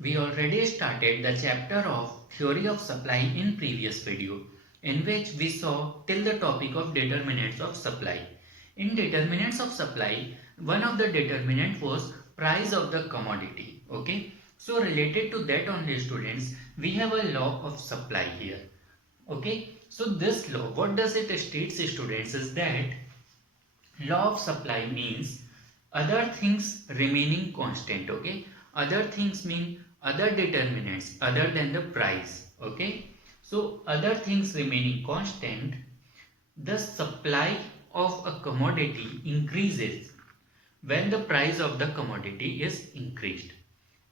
We already started the chapter of theory of supply in previous video, in which we saw till the topic of determinants of supply. In determinants of supply, one of the determinant was price of the commodity. Okay, so related to that only, students, we have a law of supply here. Okay, so this law, what does it states, students, is that law of supply means other things remaining constant. Okay, other things mean other determinants other than the price. Okay, so other things remaining constant, the supply of a commodity increases when the price of the commodity is increased,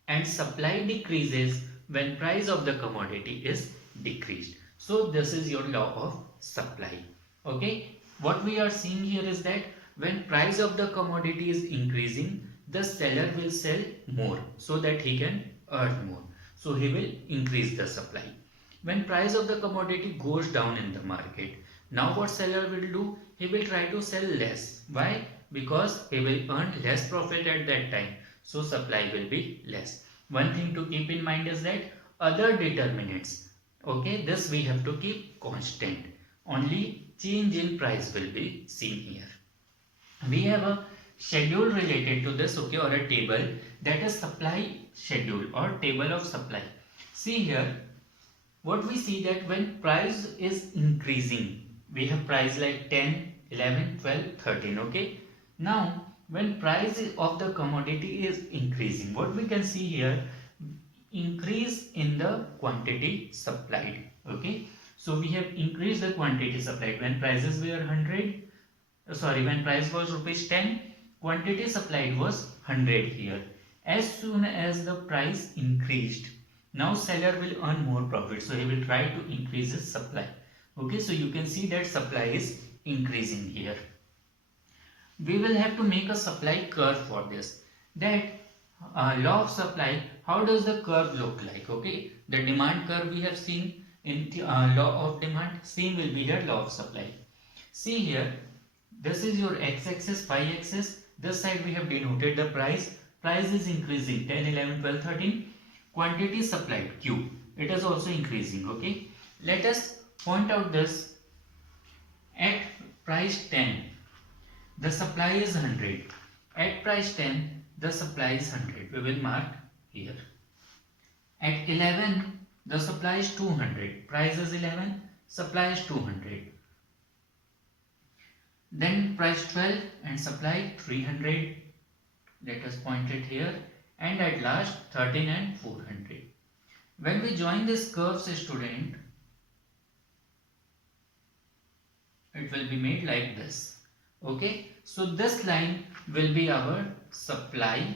and supply decreases when price of the commodity is decreased. So this is your law of supply. Okay, what we are seeing here is that when price of the commodity is increasing, the seller will sell more so that he can earn more, so he will increase the supply. When price of the commodity goes down in the market, now what seller will do, he will try to sell less. Why? Because he will earn less profit at that time, so supply will be less. One thing to keep in mind is that other determinants, okay, this we have to keep constant. Only change in price will be seen here. We have a schedule related to this, okay, or a table, that is supply schedule or table of supply. See here, what we see that when price is increasing, we have price like 10, 11, 12, 13. Okay, now when price of the commodity is increasing, what we can see here, increase in the quantity supplied. Okay, so we have increased the quantity supplied. When prices were 100, when price was rupees 10, quantity supplied was 100 here. As soon as the price increased, now seller will earn more profit, so he will try to increase his supply. Okay, so you can see that supply is increasing here. We will have to make a supply curve for this. That law of supply, how does the curve look like? Okay, the demand curve we have seen in the law of demand, same will be here law of supply. See here, this is your x-axis, y-axis. This side we have denoted the price. Price is increasing 10, 11, 12, 13. Quantity supplied Q, it is also increasing. Okay, let us point out this. At price 10, the supply is 100. At price 10, the supply is 100. We will mark here. At 11, the supply is 200. Price is 11, supply is 200. Then price 12 and supply 300. Let us point it here. And at last 13 and 400. When we join these curves, student, it will be made like this. Okay, so this line will be our supply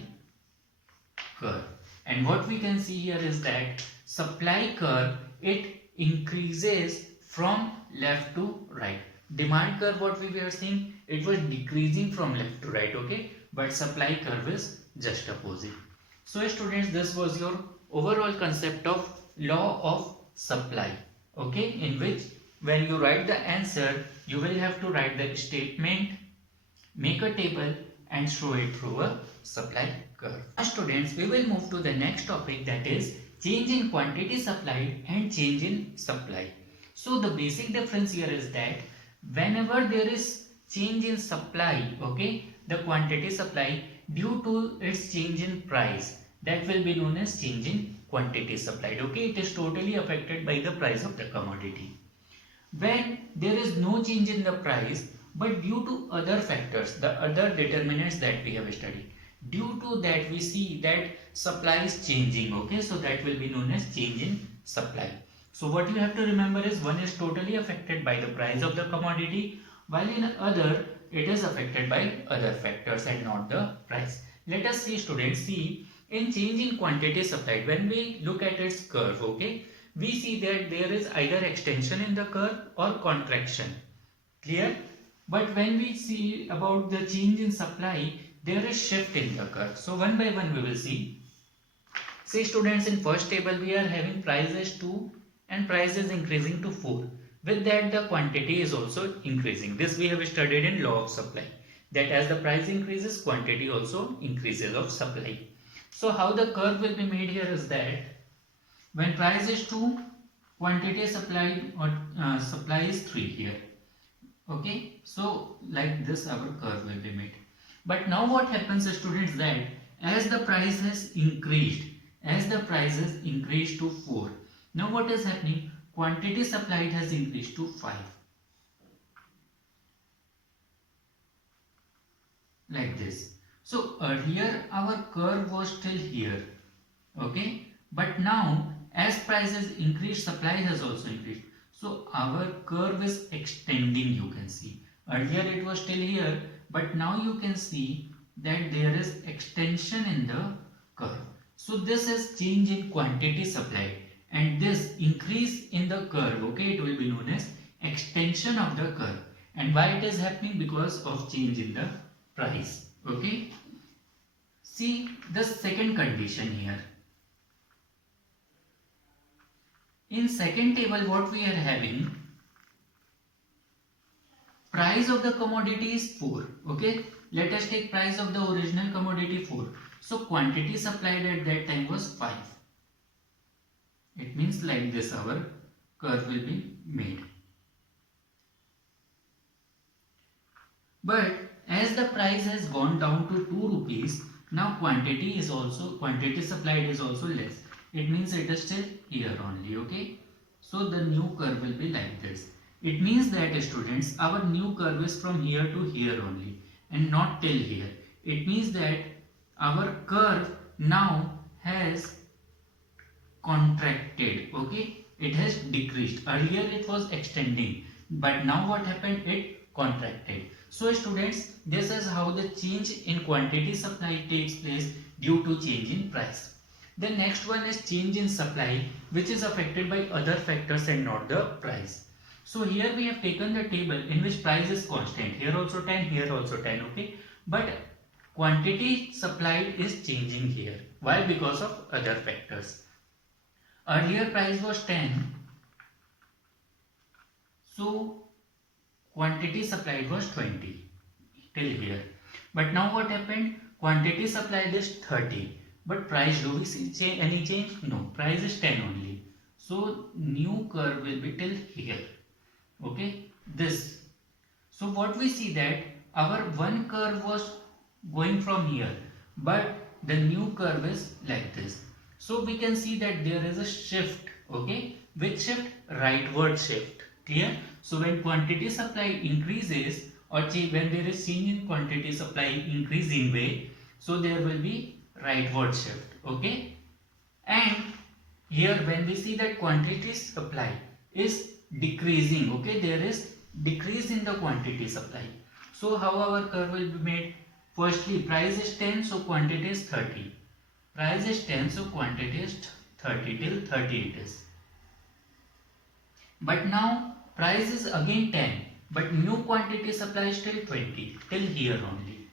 curve, and what we can see here is that supply curve, it increases from left to right. Demand curve, what we were seeing, it was decreasing from left to right. Okay, but supply curve is just opposite. So students, this was your overall concept of law of supply. Okay, in which when you write the answer, you will have to write the statement, make a table and show it through a supply curve. Now students, we will move to the next topic, that is change in quantity supplied and change in supply. So the basic difference here is that whenever there is change in supply, okay, the quantity supply, due to its change in price, that will be known as change in quantity supplied. Okay, it is totally affected by the price of the commodity. When there is no change in the price, but due to other factors, the other determinants that we have studied, due to that we see that supply is changing. Okay, so that will be known as change in supply. So what you have to remember is, one is totally affected by the price of the commodity, while in other it is affected by other factors and not the price. Let us see students, see in change in quantity supplied, when we look at its curve, okay, we see that there is either extension in the curve or contraction. Clear? But when we see about the change in supply, there is shift in the curve. So one by one we will see. See students, in first table we are having price as 2 and price is increasing to 4. With that the quantity is also increasing. This we have studied in law of supply, that as the price increases, quantity also increases of supply. So how the curve will be made here is that when price is 2, quantity supplied or supply is 3 here. Okay, so like this our curve will be made. But now what happens, students, that as the price has increased, to 4, now what is happening? Quantity supplied has increased to 5. Like this. So earlier our curve was still here. Okay, but now as prices increase, supply has also increased. So our curve is extending, you can see. Earlier it was still here, but now you can see that there is extension in the curve. So this is change in quantity supplied, and this increase in the curve, okay, it will be known as extension of the curve. And why it is happening? Because of change in the price. Okay, see the second condition here. In second table, what we are having, price of the commodity is 4. Okay, let us take price of the original commodity 4. So quantity supplied at that time was 5. It means like this our curve will be made. But as the price has gone down to 2 rupees, now quantity supplied is also less. It means it is still here only. Okay, so the new curve will be like this. It means that, students, our new curve is from here to here only and not till here. It means that our curve now has contracted. Okay, it has decreased. Earlier it was extending, but now what happened? It contracted. So students, this is how the change in quantity supply takes place due to change in price. The next one is change in supply, which is affected by other factors and not the price. So here we have taken the table in which price is constant. Here also 10, here also 10. Okay, but quantity supplied is changing here. Why? Because of other factors. Earlier price was 10. So quantity supplied was 20 till here. But now what happened? Quantity supplied is 30. But price, do we see any change? No, price is 10 only. So new curve will be till here. Okay, this. So what we see that our one curve was going from here, but the new curve is like this. So we can see that there is a shift. Okay, which shift? Rightward shift. Clear? So when quantity supply increases, or when there is change in quantity supply increasing way, so there will be rightward shift. Okay, and here when we see that quantity supply is decreasing, okay, there is decrease in the quantity supply. So how our curve will be made? Firstly, price is 10, so quantity is 30. Price is 10, so quantity is 30 till 30 it is. But now price is again 10, but new quantity supply is till 20, till here only.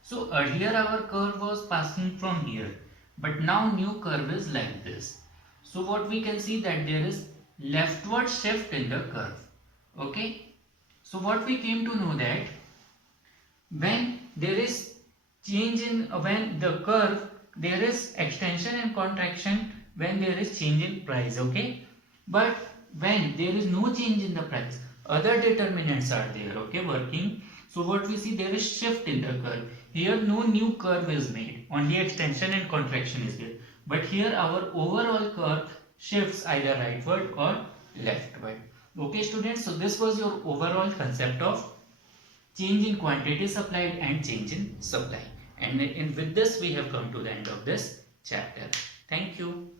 So earlier our curve was passing from here, but now new curve is like this. So what we can see that there is leftward shift in the curve. Okay, so what we came to know that when there is change in when the curve, there is extension and contraction when there is change in price. Okay, but when there is no change in the price, other determinants are there, okay, working. So what we see, there is shift in the curve. Here no new curve is made, only extension and contraction is there. But here our overall curve shifts either rightward or leftward. Okay students, so this was your overall concept of change in quantity supplied and change in supply. And with this we have come to the end of this chapter. Thank you.